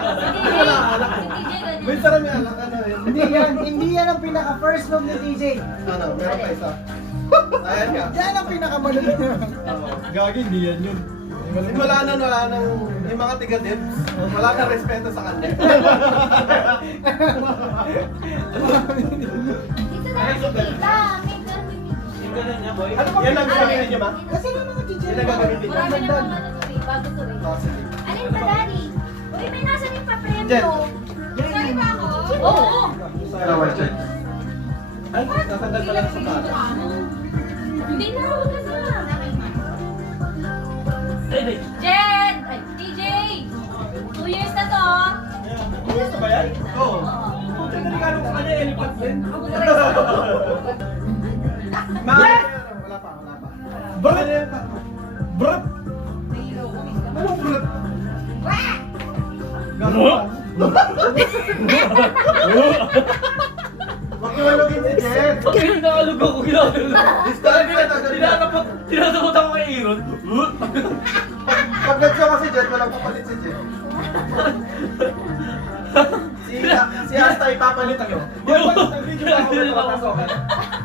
Wala alak. May sarami alak, ano yun? Hindi yan ang pinaka-first love ni TJ. Ano, meron pa isa. Ayan nga. Yan ang pinakamalulog. Gagi, hindi yan yun. Wala nang, yung mga tiga-dips, wala nang respeto sa kanya. Dito na lang si Tita. Yung ganun niya, boy. Ano ba yan ang gagawin niyo, ma? Kasi nga mga TJ. Yan ang gagawin dito. Marami na mga ano to eh, bago to eh. Oh, sige. Alin ba, Daddy? Uy, may nasa yung Jen. pa-premyo. Sorry ba ako? Oo. Hello, Richard. Ay, natanggal pala sa bata. Hindi na, huwag ka na. Jen! Ay, TJ! 2 years na to. Gusto ba yan? Oo. Puta na regalo ko sa kanya, elephant din. Wala pa. Brad! Brad! Anong brut? Makiwalogin si Jen. Nakalog ako, ginagawa. Discard na tagalit. Tinasabot ako kay Aaron. Pag nag-show kasi Jen, walang papalit si Jen. Si Asta ipapalit ako. Nag-video pa ako ng papasokan.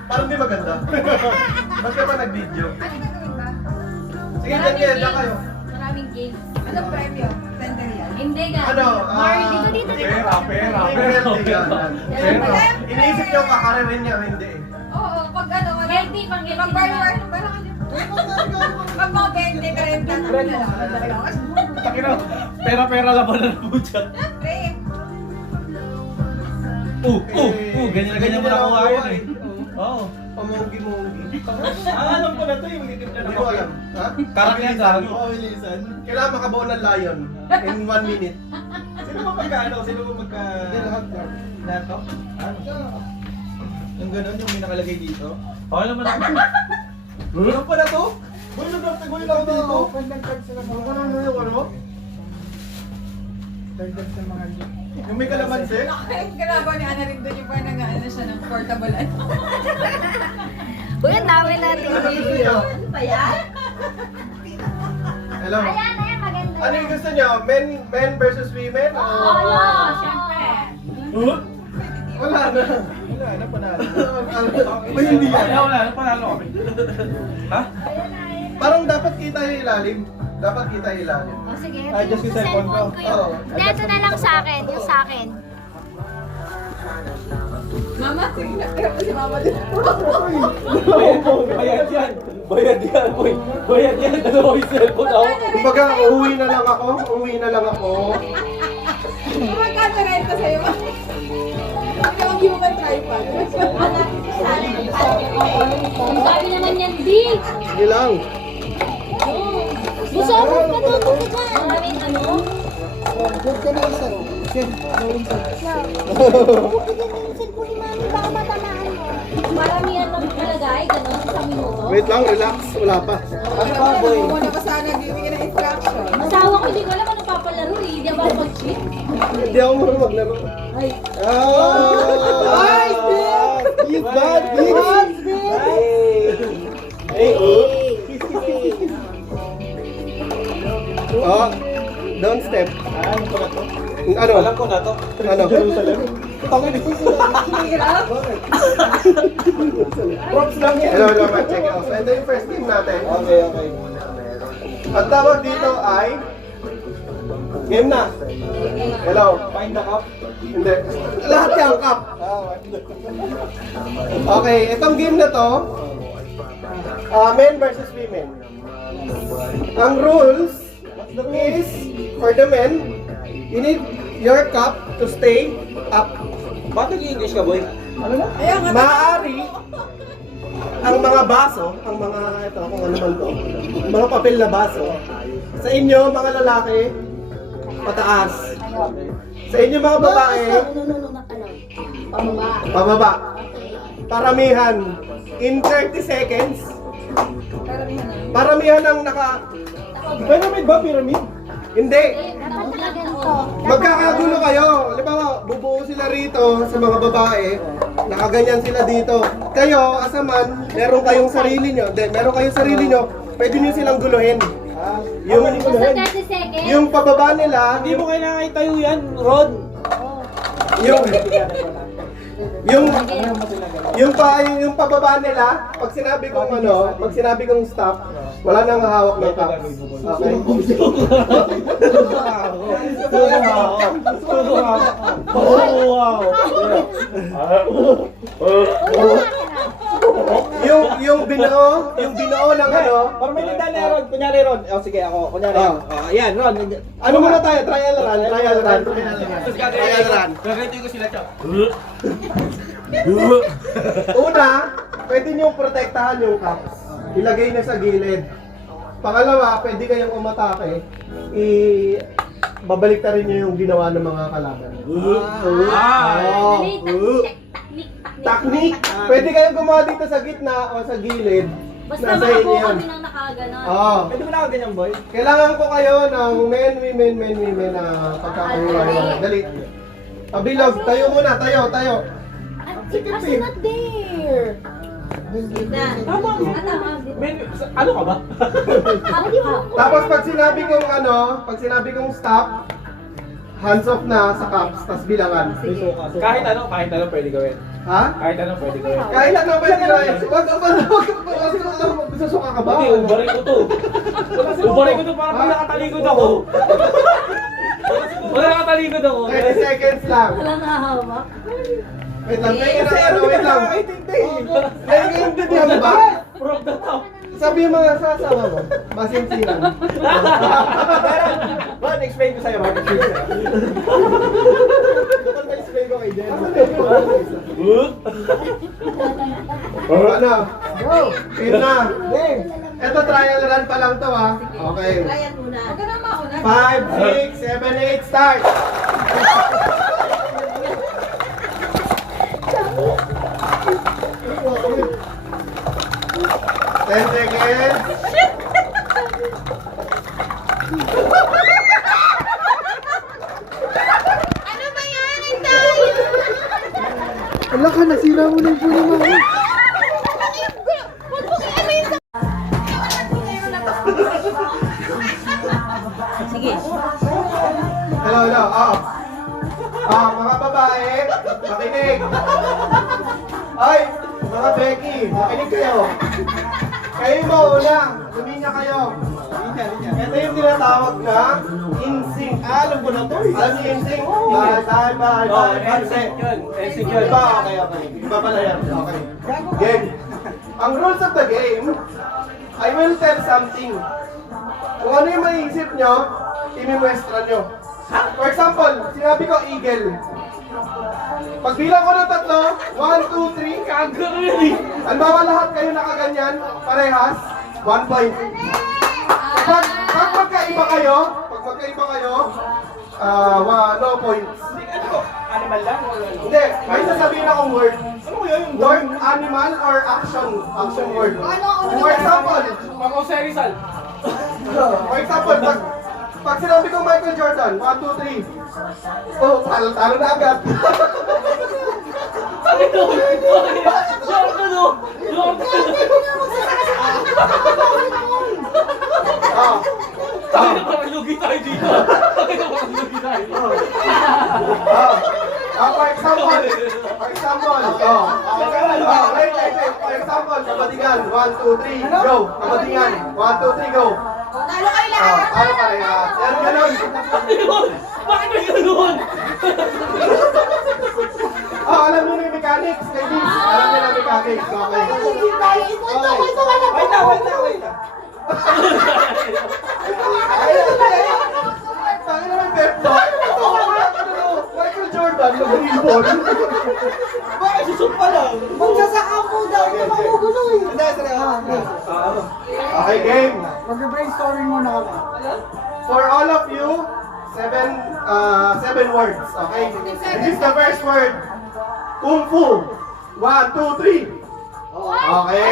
Parang di maganda. Ba't ka pa nag-video? Ano gagawin ba? Sige, Jen, kaya kayo. Maraming games. Anong premyo? Tender yan? Hindi nga. Ano? Mar, dito. Healthy yan. Iniisip niyo kakaririn niya, hindi eh. Oo, pag ano, Healthy, pang-healthy pag bar parang pag mga 20, 30, Takina, pera-pera laban na po dyan. Siyempre. Ganyan na ganyan mo nakuha yun eh. Oo. Pamogi-mogi. Alam ko na to yung nitip na Hindi ko alam. Ha? Karakyan sa akin. Oo, ilisan. Kailangan makabuo ng lion in 1 minute. Sino ba magkaano? Sino ba magka... Hindi lahat yan. Lahat to? Ano? Yung gano'n, yung may nakalagay dito? Oo naman ako. Ano pa na to? Boy, nagtaguloy ako dito. Pandagdag sila Ano mga ka nang yung ano? dagdag sa mga Yung may kalamansi? Ay, ginagawa ni Ana rin doon yung parang nag-ano siya ng portable ano. Uy, ang dami natin. Ano ba yan? Hello? Ayan, maganda. Ano yung gusto niyo? Men versus women? Oo, syempre. Wala na. Wala na, panalo. May hindi yan. Wala na, panalo kami. Ha? Parang dapat kita yung ilalim. Dapat kita yung ilalim. O sige, Ay, just yung sa cellphone ko. cellphone ko yun. Oo. Hindi, ito na lang sa akin, yung sa akin. Mama, tingnan ko si Mama din. Bayad yan. Bayad yan, boy. Bayad yan. Ano ko yung cellphone ako? Kumbaga, uuwi na lang ako. Magkano renta sa'yo? Hindi mo kang tripod. Ang sabi naman yan, D. Hindi lang. Busabot ka doon, buti ka. Maraming ano? good ka na isa. Jen, gawin ka. Baka matamaan mo. Maramihan lang nalagay, gano'n, sa minuto. Wait lang, relax. Wala pa. Ano ba, boy? Muna pa sana, bibigyan ng instruction. Asawa ko, hindi ko alam ano papalaro eh. Hindi ako mag-cheat. Hindi ako marunong maglaro. Ay. Ay, He's bad, bitch! Hey, oh, don't step. Ano pala to? Ano? Alam ko na to. Ano? Jerusalem. Props lang yan. Hello, check out. So, ito yung first team natin. Okay. Ang tawag dito ay game na. Hello. Find the cup. Hindi. Lahat yung cup. Okay, itong game na to, men versus women. Ang rules is, for the men, you need your cup to stay up. Bakit nag-English ka, boy? Ayan nga. Maaari ang mga baso, ang mga ito, kung ano man to, mga papel na baso, sa inyo, mga lalaki, pataas. Sa inyo, mga babae, Pababa. pababa. Paramihan, in 30 seconds, Karamihan na. paramihan ang Pyramid ba? Pyramid? Hindi. Dapat nakaganto. Magkakagulo kayo. Halimbawa, bubuo sila rito sa mga babae. Nakaganyan sila dito. Kayo, as a man, meron kayong sarili nyo. Meron kayong sarili nyo. Pwede nyo silang guluhin. Basta 30 seconds. yung pababa nila, Hindi mo kailangan itayo yan, Rod. yung pababa nila, pag sinabi kong stop, wala nang hawak ng cups. Okay? Yung binuo ng ano, Para may nagdala, Rod. Kunyari, Rod. O, sige, ako. Kunyari. Ayan, Rod. ano muna tayo? Trial run. Trial run. Gagawin ko sila, Chop. Una, pwede niyong protektahan yung cups. Ilagay na sa gilid. Pangalawa, pwede kayong umatake. Babalik na rin niyo yung ginawa ng mga kalaban. Technique. Pwede kayong gumawa dito sa gitna o sa gilid. Basta Nasa inyo makabuo yun. kami ng nakaganon. Oo. Pwede mo na ako ganyan, boy? Kailangan ko kayo ng men, women na pagkakaroon. Dali. Pabilog, tayo muna, tayo. Kasi not there. Tama. Ano ka ba? Tapos pag sinabi kong stop, hands off na sa cups, tas bilangan. Kahit ano pwede gawin. Ha? Kahit ano pwede gawin. Kailan na pwede gawin? Wag susuka ka ba? Hindi, ubarin ko to. Ubarin ko to para pag nakatalikod ako. Wala nakatalikod ako. 30 seconds lang. Wala nakahawak. Wait lang, wait lang. Naiintindihan mo ba? From the top. Sabi yung mga sasawa mo, masinsinan. Ron, explain ko sa'yo. Explain ko kay Jen. Ano? Yun na. Ito trial run pa lang to ha. Okay. Huwag ka na mauna. 5, 6, 7, 8, start! Ten seconds. Ano ba yan? Ang tayo! Ala ka, nasira mo na yung puno mo. Huwag mo ano yun sa... Sige. Hello. Mga babae, makinig. Ay, mga Becky, makinig kayo. Kayo yung mauna, luminya kayo. Ito yung tinatawag na in-sync. Alam ko na to eh. Alam niyo in-sync? Iba, okay. Iba pala yan. Okay. Game. Ang rules of the game, I will tell something. Kung ano yung maiisip nyo, imimwestra nyo. For example, sinabi ko eagle. Pagbilang ko ng 3, 1, 2, 3, Kagano yun eh. halimbawa lahat kayo nakaganyan, parehas, 1 point. Pag magkaiba kayo, no points. Animal lang? Hindi, may sasabihin akong word. Ano ko yun? Word, animal, or action word. For example, Ako si Rizal. pag sinabi ko Michael Jordan, 1, 2, 3. Oh, talo na agad. Sabi ko! Jordan o! Sabi na parang lugi tayo dito. Sabi na parang lugi tayo dito. For example, kabadingan, 1, 2, 3, go. Kabadingan, 1, 2, 3, go. Talo kayo lahat! Ano ka rin? Yan, ganun. Ayun! Bakit may ganun? Alam mo na yung mechanics, ladies. Alam mo na yung mechanics. Okay. Wait lang. Tangin naman, Pepto. Michael Jordan, yung green ball. Bakit susumpa lang? Magsasaka po daw, ito magugulo eh. Okay, game. Mag-brainstorming muna kami. For all of you, 7 words, okay? This is the first word. Kung Fu. 1, 2, 3. Okay.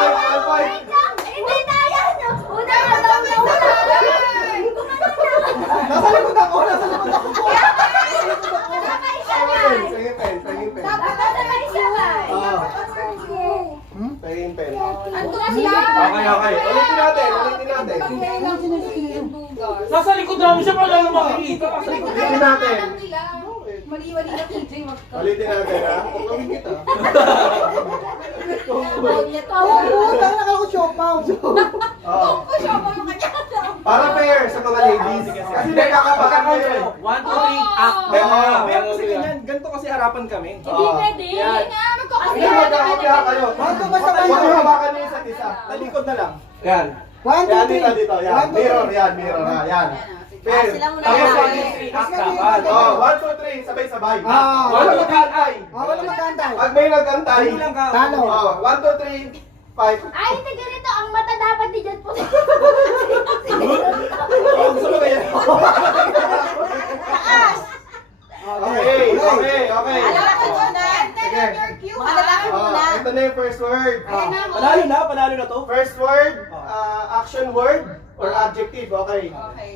One point. Hindi na yan! Una na lang na wala! Nasa likod ako. Sabay siya! Pahing pen. Sabay siya! Pahing pen. Ando na sila! Okay. Ulitin natin, ulitin natin. Pag ngayon lang yung dugas. Nasa likod namin siya para lang makikita. Nasa likod. Ulitin natin. Alam nila. Mali-mali na TJ, wag ka. Ulitin natin, ha? Tulungin kita. Tawag niya to. Tayo na ako siopaw. Oo. Kung siya mo yung kanya. Para fair sa mga ladies. Kasi nagkakabakan kayo eh. 1, 2, 3, act. Meron kasi ganyan. Ganito kasi harapan kami. Hindi pwede. Yan. Nga, Hindi magkakasya. magkakopya kayo. Huwag mo hawakan niyo isa't isa. Talikod na lang. Yan. 1, 2, Yan, 3. dito, dito. Yan. Mirror, yan. Mirror, ha. Yan. Fair. Sila muna Tapos, yan. 1, 2, 3, act dapat. Oh, 1, 2, 3, sabay-sabay. Ah. Wala magkantay. Wala magkantay. Pag may nagkantay, Kulang ka. Talo. oh, 1, 2, 3, 5. Ay, taga rito. Ang mata dapat di dyan po. Oh, gusto mo kaya? Okay, okay, okay. Alam ko dyan na. Sige. Your cue, Mga lalaki ha? muna. Ito na yung first word. Panalo na to. First word, action word or adjective. Okay. Okay.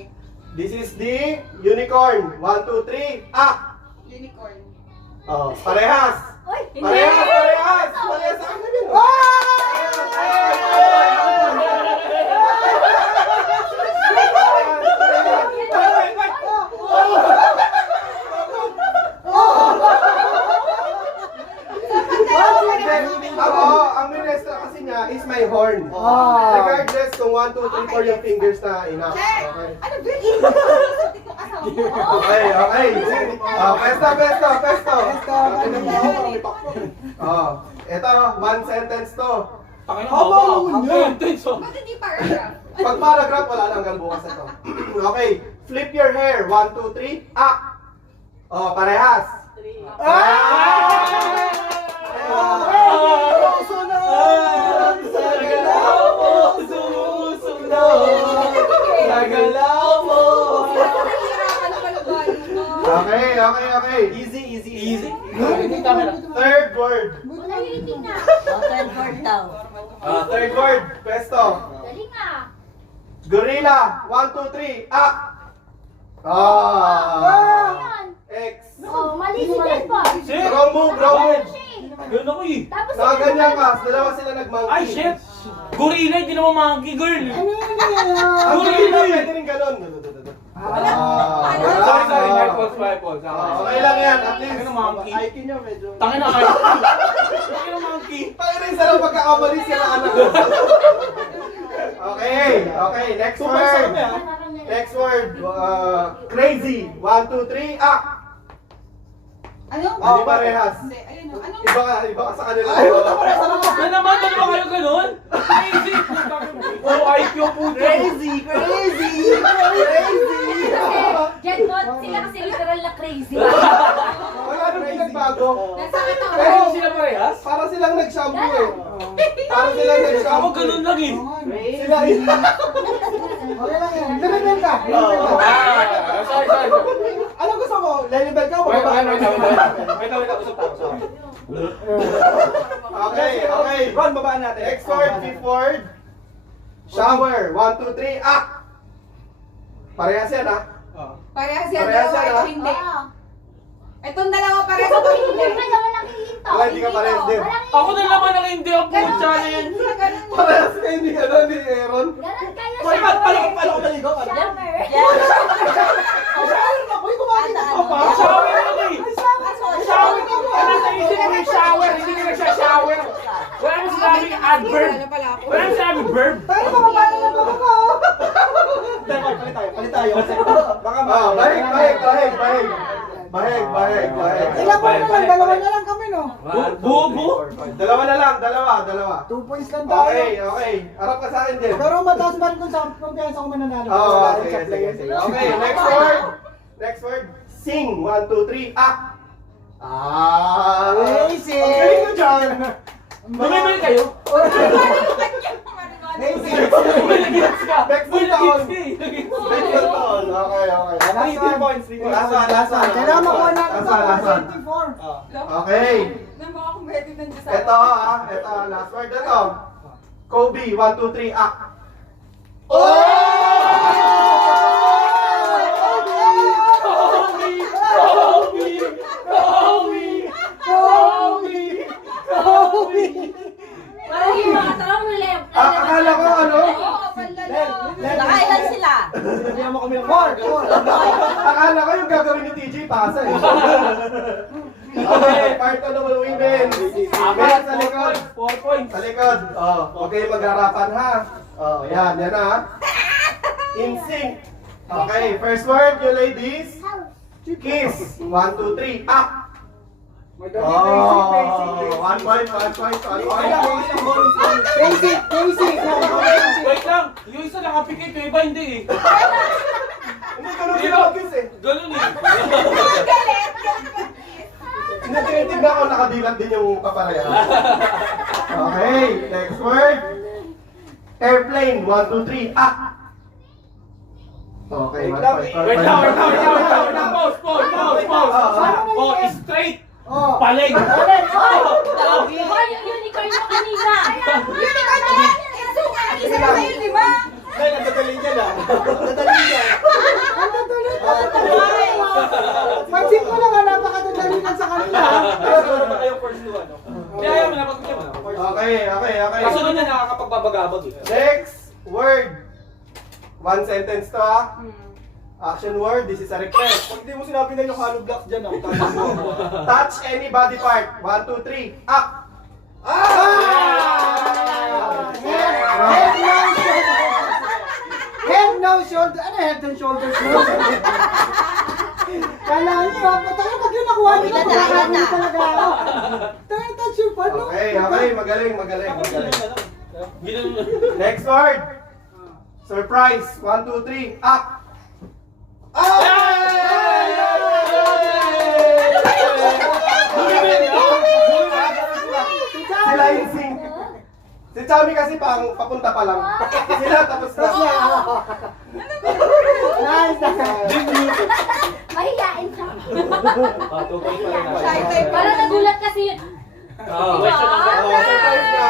This is the unicorn. 1, 2, 3, Unicorn. Oh, parehas. Uy, hindi. Parehas, parehas. Parehas sa akin yun. Ako, ang minestra kasi niya is my horn. Regardless kung 1, 2, 3, 4 yung fingers na enough. Check! Okay. Ano ba yun? Sabi ko asawa mo. Okay, okay. Oh, pesto, pesto, pesto. Oh, ito, one sentence to. Pakina Haba mo. naman yun. Ba't hindi paragraph? Pag paragraph, wala na hanggang bukas ito. Okay, flip your hair. 1, 2, 3, Oh, parehas. Nahihirapan na pala ba yun? Okay, okay, okay. Easy, easy, Easy. Hindi camera. Third word. Wala yung na. Third word daw. Third word, pesto. Dali nga. Gorilla. 1, 2, 3, Yan. X. Oh, mali si Ted po. Shit. Wrong move, wrong move. Ganun ako eh. Tapos Nakaganyan ka, dalawa sila nag-monkey. Ay, shit. Gorilla, hindi naman monkey girl. Ang gorilla, pwede rin ganun. Sorry, sorry. My fault, my fault. Okay lang yan, at least. Ano monkey? IQ niya medyo. Tangin na kayo. Tangin na monkey. Pangin rin sa lang pagkakamali sila anak. Okay, okay, next word. Next word, crazy. 1, 2, 3, Ano? Hindi parehas. Hindi, ayun o. Ano? Iba ka sa kanila. Ano naman? Ano ba kayo ganun? Crazy. Oh, IQ po. Crazy, crazy, crazy. Jet Bot, sila kasi literal na crazy. Wala nang pinagbago. Nasa ito. Pero Sila parehas? para silang nag-shampoo eh. Para silang Ako nag-shampoo. ganun lang eh. Sila Okay lang yan. Level ka. Sorry, sorry. Ano gusto mo? Level ka o Wait, baba? wait. Usap tayo. Sorry. Okay, okay. Ron, babaan natin. Next word, fifth word. Shower. 1, 2, 3, Parehas yan, Parehas yan Parehas dalawa, yan, ito ha? hindi. Oo. Itong dalawa parehas Ito ito hindi hindi. ka naman nakikita. Wala, hindi ka parehas din. Ako na naman ang hindi ang Ganun pucha na kayo, yan. ganun mo. Parehas kayo hindi ni Aaron. Ganun kayo Boy, shower. paano ko maligo? Shower. Shower ka, boy. Kumain ka pa. Shower lang eh. Shower ka mo. Ano sa isip mo yung shower? Hindi ka nagsha-shower. Wala mo sinabing adverb. Wala pala ako. Wala mo sinabing verb. Tayo mga paano na baka. Palit tayo. Kasi baka Bahig. Ilan po na lang? Dalawa na lang kami, no? Bubo. Dalawa na lang, dalawa. 2 points lang tayo. Okay. Harap ka sa akin din. Pero mataas pa rin kung sa kumpiyansa ko mananalo. Sige. Okay, next word. Sing. 1, 2, 3, Lazy. Ang galing ko dyan. Bumibili kayo? Lazy. Bumibili ka. Next Bumibili taon. ka. Next taon. Okay. Three points. Last one. Kailangan makuha natin sa Last one. 24. Okay. Nang mga competitive sa Ito, last word na to. Kobe, 1, 2, 3, Parang yung mga tarong left. Akala ko ano? Akala ko yung gagawin ni TJ, pasa eh. Okay, part of the women. Men sa likod. 4 points. Sa likod. Oh, okay, mag-harapan ha. Oh, yan ha. In sync. Okay, first word, you ladies. Kiss. 1, 2, 3, up. Oh, 1 point. Basic, basic. Wait lang. Yung isa nakapikit, yung iba hindi eh. Hindi, ganun sila mag-kiss eh. Ganun eh. Hindi, tinitignan ko nakadilat din yung papareha. Okay, next word. Airplane. 1, 2, 3, up. Okay, 1 point. Wait lang. Pause. Oh, straight. Oh. Paling. Hoy, yung unicorn mo kanina. Dahil nagdadali niya lang. Pansin ko lang, napakadadali lang sa kanila. Meron na kayong first to ano? Kaya mo na pag-ulit mo. Okay. Kasunod na nakakapagbabagabag eh. Next word. 1 sentence to ha. Action word, this is a request. Pag hindi mo sinabi na yung hollow blocks dyan, ako tayo mo. Touch any body part. 1, 2, 3, up! Head, no shoulder. Ano head and shoulders? Kala niyo, patay pag yun nakuha niyo, nakakagin talaga ako. Tayo touch your part, no? Okay, magaling. Ginano. Next word. Surprise. 1, 2, 3, up! Sila yung sync. Si Chami kasi papunta pa lang. Sila tapos na. Nice. Mahihain siya. 2 points pa rin. Parang nagulat kasi yun. Question number Surprise na.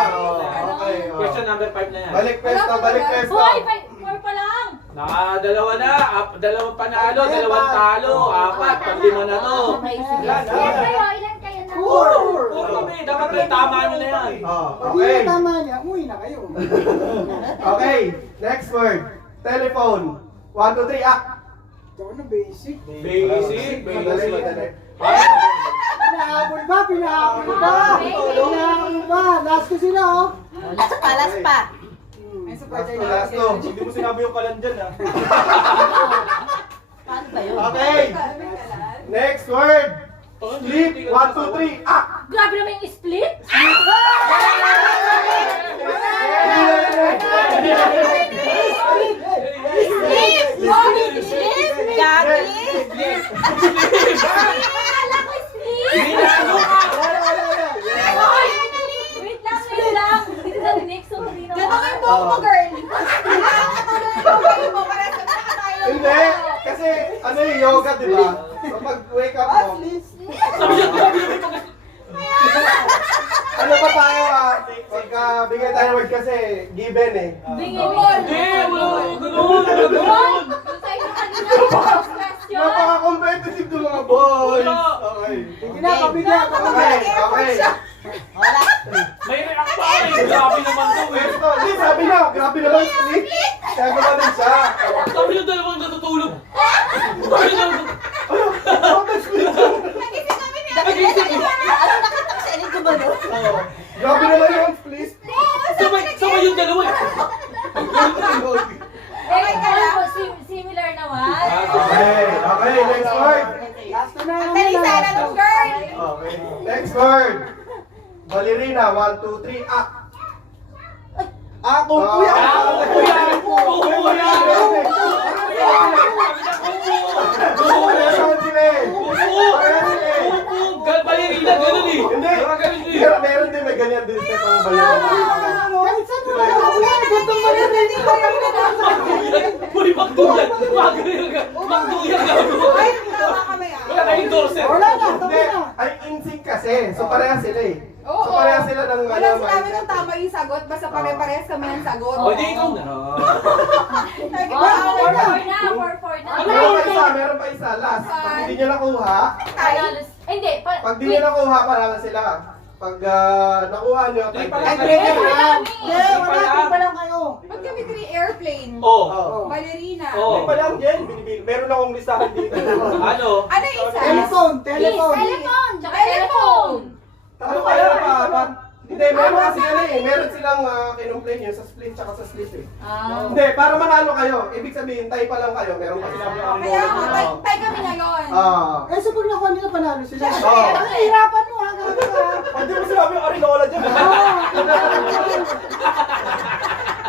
Okay. Question number 5 na yan. Balik pwesto. Hoy, 4 pa lang. Nakadalawa na, dalawang panalo, dalawang talo, 4, pag-5 na to. Okay, sige. Ilan Ilan kayo na? 4 kami, dapat may tama nyo na yan. Pag Okay. yun tama niya, umuwi na kayo. Okay. Next word. Telephone. 1, 2, 3, up! Ito na basic. Basic. Madali. Pinahabol ba? Last ko sila, oh. Last pa. Last to. Hindi mo sinabi yung kalan dyan, ha? Paano ba yun? Okay. Next word. Sleep. 1, 2, 3, up! Grabe naman yung split. Akala ko split. Wait lang. Hindi na next so hindi na. Ganun yung buhok mo, girl. Ganun yung buhok mo, Hindi. Kasi ano yung yoga, di ba? So pag wake up mo, Sabi niya, grabe naman yung ano pa tayo pagka bigay tayo ng word kasi given eh. Bingin mo. Hindi, wala ganun. Sa inyo kanina yung first question. Napaka-competitive ng mga boys. Okay. Sige na, pabigyan. Okay. May react pa eh. Grabe naman to eh. Pwesto. Hindi, sabi na, grabe naman split. Kaya gumanin siya. Sabi niya dalawang natutulog. Sabi niya Ano ba split yun? Oo. Grabe naman yung split. sabay yung dalawa eh. Similar naman. Okay, next word. Last ko na. Okay, next word. Ballerina, 1, 2, 3, up. Ako, kuya. Ballerina, ganun eh. Hindi. Meron din may ganyan din step ang ballerina. Kahit saan mo na ako yan, gantong malirinig ko kami na nasa. Uy, magduyan. Magduyan gano'n. Wala kayong endorser. Wala na, tapos Hindi, na. ay in sync kasi. So parehas sila eh. So parehas sila ng Wala sinabi ng tama yung sagot, basta pare-parehas kami ng sagot. O, di ikaw na. Sabi ko, 4-4 na. Meron pa isa, last. Pag hindi nyo nakuha, Hindi. pag di nyo nakuha, parang sila. Pag nakuha nyo, Three type pa nyo. lang. Ay, break na yan. Hindi, wala pa lang kayo. Ba't kami 3-8? airplane. Oh. Ballerina. Oh. Hindi pa lang, Jen. Meron akong listahan dito. Ano? Ano yung isa? Telephone, Please, telephone. telephone! Tsaka telephone! Ano kaya pa? Hindi, meron kasi ano eh. Meron silang kinumplain yun sa split tsaka sa slip eh. Ah. Hindi, para manalo kayo. Ibig sabihin, tay pa lang kayo. Meron pa silang Kaya nga, tay kami ngayon. Eh, so pag nakuha nila, panalo sila. Oo. Ang hirapan mo, ha? Grabe ka. Pwede mo sinabi yung Arinola dyan.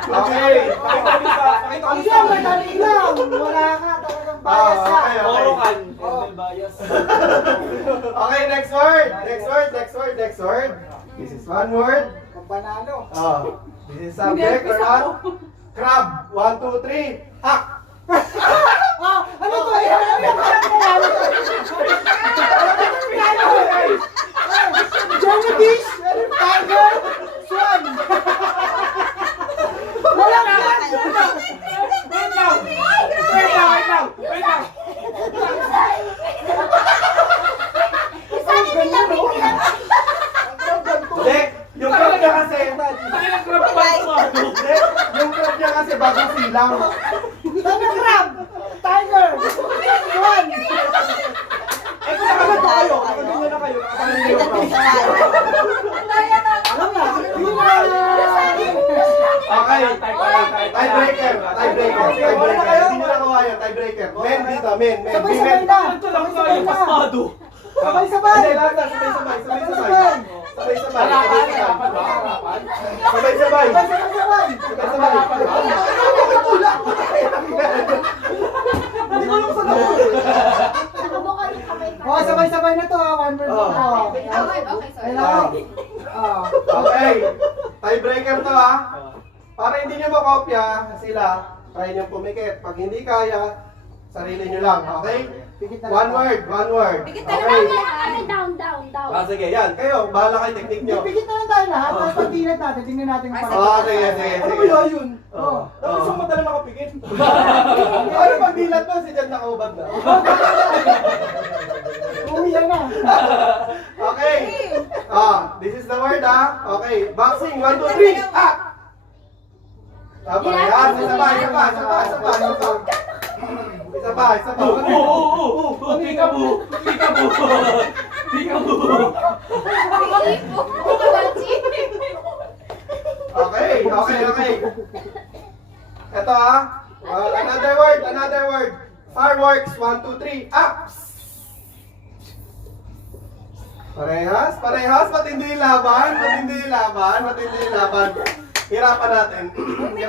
Okay. Pakita ko lista. Pakita ko Ang lista. siya, madali lang. Wala ka, talagang bias ka. Okay. Orokan. Okay, next word. Next word. This is one word. Panalo. This is subject or not? Crab. 1, 2, 3. Act. Ano to? Ano Jellyfish, tiger, swan. Wala ka. Wait lang. Hindi. Yung crab niya kasi. Ang crab pa mo. Hindi. Yung crab niya kasi bagong silang. Ano crab? Tiger, swan. Eh kung nakagat na kayo. Nakagat na kayo. Nakagat na kayo. Alam na. Okay. Tiebreaker. Hindi nyo nakuha yun. Tiebreaker. Men dito. Men. Sabay-sabay na. Ito lang tayo, pasmado. Sabay-sabay. Hindi, lahat na. Sabay-sabay. Sabay-sabay. Hindi ko alam sa dapat. Nakabukal yung kamay pa. Oh, sabay-sabay na to, ha. One word na to. Okay, sorry. Kailangan. Okay. Tiebreaker to ha. Para hindi nyo makopya sila, try nyo pumikit. Pag hindi kaya, sarili nyo lang. Okay? One word. Pikit na Okay. naman. Down. Sige, yan. Kayo, bahala kayo technique nyo. Pipikit na lang tayo lahat. Tapos pag tinat natin, tingnan natin kung paano. Sige. Ano ba yun? Oh. Tapos yung madala nakapikit. Ano pag dilat mo, si Jan nakaubad na. Uwi na. Okay. This is the word ha. Okay. Boxing. 1, 2, 3. Act! Yan. Isa pa. Okay. Ito ha. Another word. Fireworks. 1, 2, 3. Act! Parehas. Matindi yung laban. Hirapan natin. Okay.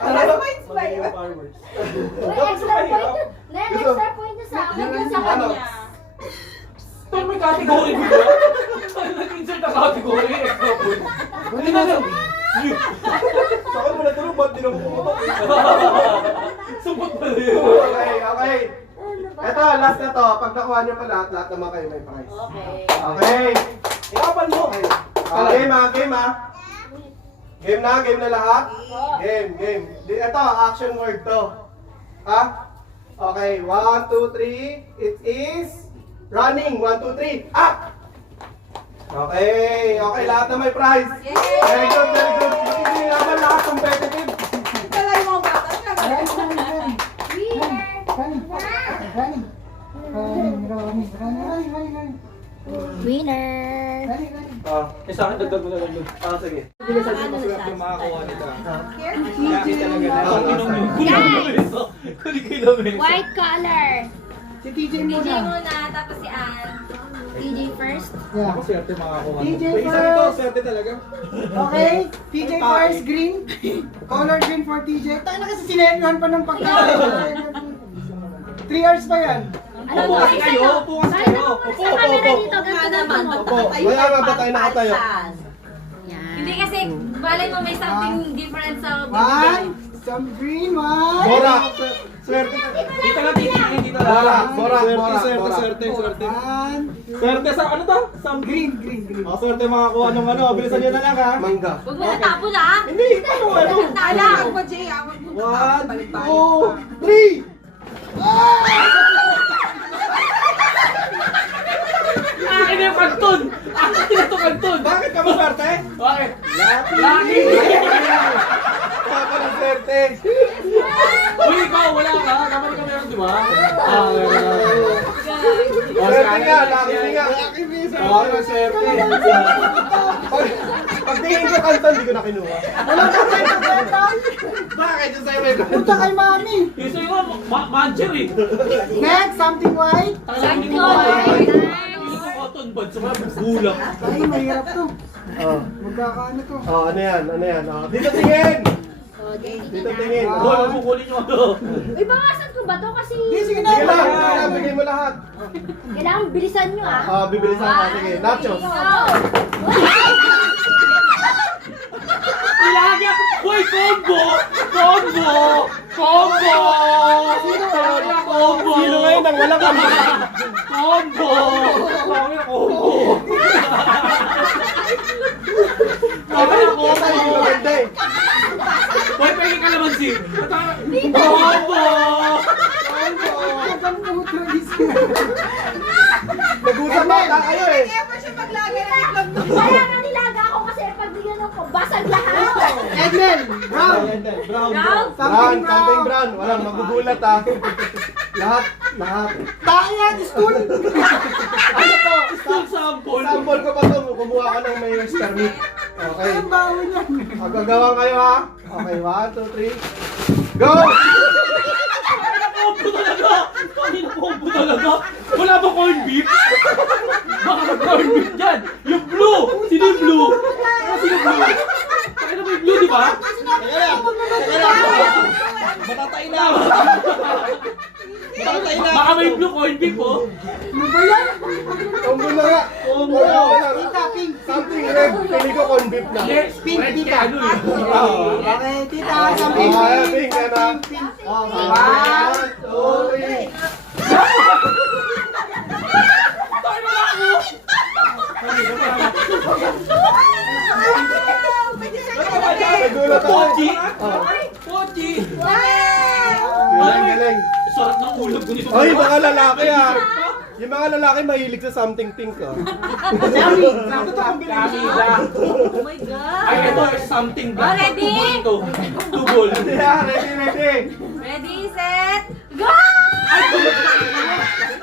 Ano points ba yun? Extra point na sa akin. Yung sa Ano? kanya. Ito may category mo ba? Nag-insert na category. Extra point. Hindi na lang. Sa akin mo natulog, ba't di na pumutok? Sumpot pa rin. Okay. Ito, last na to. Pag nakuha nyo pa lahat naman kayo may prize. Okay. Okay. Hirapan mo. Game na lahat. Game. Ito, action word to. Ha? Okay, 1, 2, 3. It is running. 1, 2, 3. Up! Okay, lahat na may prize. Yay! Very good. Hindi naman lahat competitive. Ito lang yung mga bata. Winner! Sa akin, dagdag mo na lang. Sige. Yung makakuha nito. Here? Yaki talaga na. White color. Si TJ TJ muna. muna, tapos si Ann. TJ first. Yeah. Ako swerte makakuha. TJ May isa nito, first. swerte talaga. Okay, TJ first, green. Color green for TJ. Tayo na kasi sinenyuhan pa ng pagkain. 3 hours pa yan. Ano Upo ba kasi kayo, upo kasi kayo. Sa camera dito, ganito naman. Wala nga ba tayo nakatayo? Hindi kasi, balay mo may something different sa One, some green, one. Bora. Swerte. Dito lang, dito lang. Bora. Swerte. One, Swerte sa ano to? green. Swerte makakuha ng ano. Bilisan nyo na lang ha. Mangga. Huwag mo natapon ah! Hindi, ano. Tala! Ako ba, Jay? Ako mo. 1, 2, 3. Akin na yung kanton! Akin na ito kanton! Bakit ka maswerte? Bakit? Laki! ba? Swerte nga, laki nga. Oo, swerte. Pagtingin ko kanta, hindi ko na kinuha. Wala ka tayo kwenta. Bakit yung sa'yo may Punta kay mami. Yung sa'yo nga, manager eh. Next, something white. Talagang hindi ko Hindi ko cotton buds, sa mga gulang. Ay, mahirap to. Oh. Magkakaano to. Oh, ano yan? Ano yan? Oh. Dito tingin! Dito tingin. Hoy, wag mo kunin yung ano. Uy, bawasan ko ba to? Kasi Sige Sige lang, na. sige lang, bigay mo lahat. kailangan bilisan nyo ah. Ah, bibilisan ka. Sige, nachos. Ilagay ako! Hoy, combo! Combo! Combo! Sorry, combo! Sino ngayon ang walang kami? Combo! Sorry, combo! Kaya yung kota, hindi maganda eh. Hoy, pwede ka naman si... Combo! Ang puto is. Nag-usap ata kayo eh. Ever siya maglagay ng itlog to. Kaya nga nilaga ako kasi pag bigyan ako, basag lahat. Edlen, brown. Brown, Brown? Brown, something brown. Walang magugulat ah. Lahat, lahat. Tayan, stool. Ano to? Stool sample! Sample ko pa to. Kumuha ka ng mayor's permit. Okay. Ang baho niyan. Magagawa kayo ha. Okay, 1, 2, 3. Go! Combo talaga! Kanina combo talaga! Wala ba corn beef? Baka mag-corn beef dyan! Yung blue! Sino yung blue? Sino yung blue? Kaya ba yung blue, di ba? Matatay na! Matatay na! Baka may blue corn beef, oh! Ano ba yan? Combo na nga. Combo. Tita, pink. Something red. Pili ko con beef na. Yes, Pink, red tita. kaya ano eh. Okay, tita, something Ah, pink. pink yan ah. Pink. Okay, 1, 2, 3. Nagulat ako. Pochi! Oh. Pochi! Galing, galing. Sarap ng ulam ko nito. Ay, mga lalaki ah. Yung mga lalaki mahilig sa something pink ah. Dami. Kamila. Oh my God. Ay, ito is something Oh, black. ready? Tubol ito. Tubol. Yeah, ready, ready. Ready, set, go!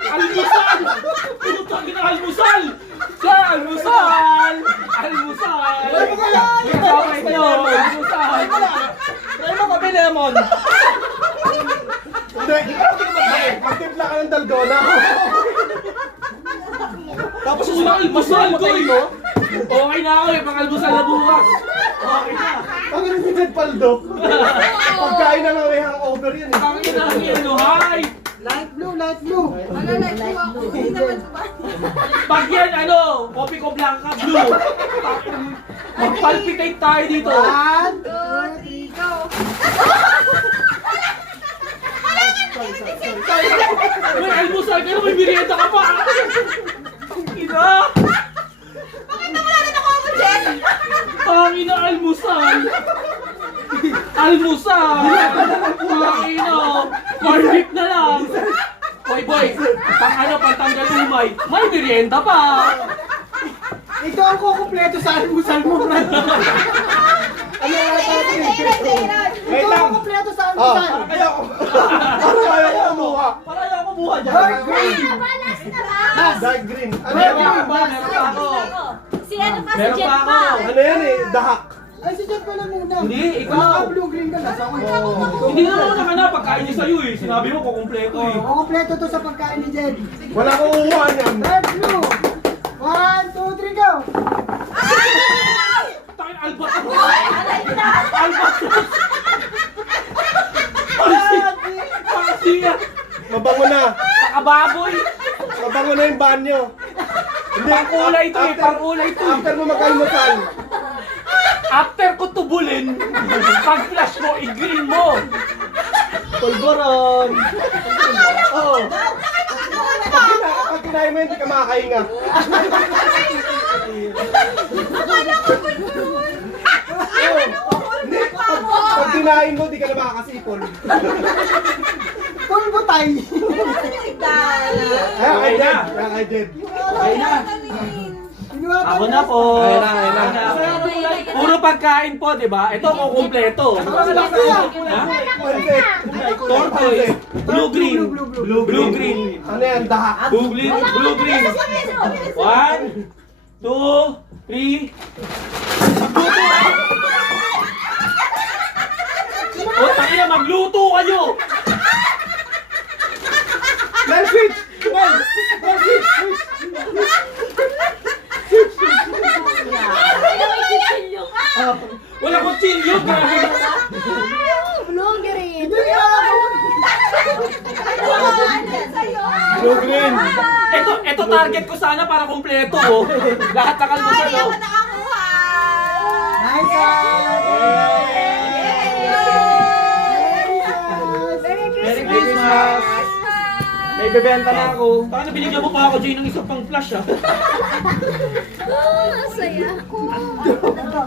Almusal! Putang ina, almusal! Sir, almusal! Almusal! Kasama ito, almusal! Try mo kape lemon! Hindi. Magtimpla ka ng dalgona. Tapos yung almusal ko eh! Okay na ako eh, pang almusal na bukas! Okay na! Ang ina si Jed Paldo. Pagkain na lang may hangover yun eh. Pang ina ang ano, hi! Light blue, light blue. Malalay ko ako. Hindi naman ba? Pag yan, ano, kopi ko blanca, blue! Mag-palpitate tayo dito! 1, 2, 3, go! May almusal ka na, may merienda ka pa! Ina! Bakit nawala rin ako ako, Jen? Pangina, almusal! Almusal! Pangina! Corn beef na lang! Hoy boy, pang ano, pantanggal umay, may merienda pa! ito ang kukumpleto sa almusal mo, Brad. Ano nga natin? Ito ang kukumpleto sa Oh, almusal. ayoko. Parang ayoko kumuha. Para ayaw ko buha dyan! Dark green. Balas na ba? Dark green. Ano Meron yan? pa, meron pa ako! Si ano pa, si Meron Jet pa pa. ako. Ano yan eh? Dahak. Ay, si Jet pala muna. Hindi, ikaw. Wala ka blue, green ka na. Hindi na ako nakanap, pagkain niya sa'yo eh. Sinabi mo, kukumpleto eh. Kukumpleto to sa pagkain ni Jet. Wala akong kukuha niyan. Dark blue. 1, 2, 3, go. Tayo, albatros! Albatros! Pangsiya! Mabango na. Pakababoy! Mabango na yung banyo. Hindi, Pangkulay ito eh, pangkulay ito eh. After mo mag-almusal. After ko tubulin, pag flash mo, i-green mo. Pulboron. Oo. Pag kinain mo, hindi ka makakahinga. Hindi, pag kinain mo, hindi ka na makakasipon. Pulbo tay. Ayan, kay Jed. Ayan, kay Jed. Okay na. Kinuha Ako na po. Ayun na, ayun na. Puro pagkain po, di ba? Ito ko kumpleto. Ha? Pansit. Tortoise, blue green, Blue, green. Ano yan? Dahak. Blue, green. Blue, green. 1, 2, 3. Magluto! O, tangina, magluto kayo! Mel, switch! Mel! Mel, switch! Wala kutsilyo, grabe! Blue, green. Blue, green. Ito target ko sana para kompleto, oh. Lahat na kalbusan, oh. Nice one! Merry Christmas! May bebenta na ako. Paano binigyan mo pa ako, Jay, ng isang pang flash, ah? Saya ko.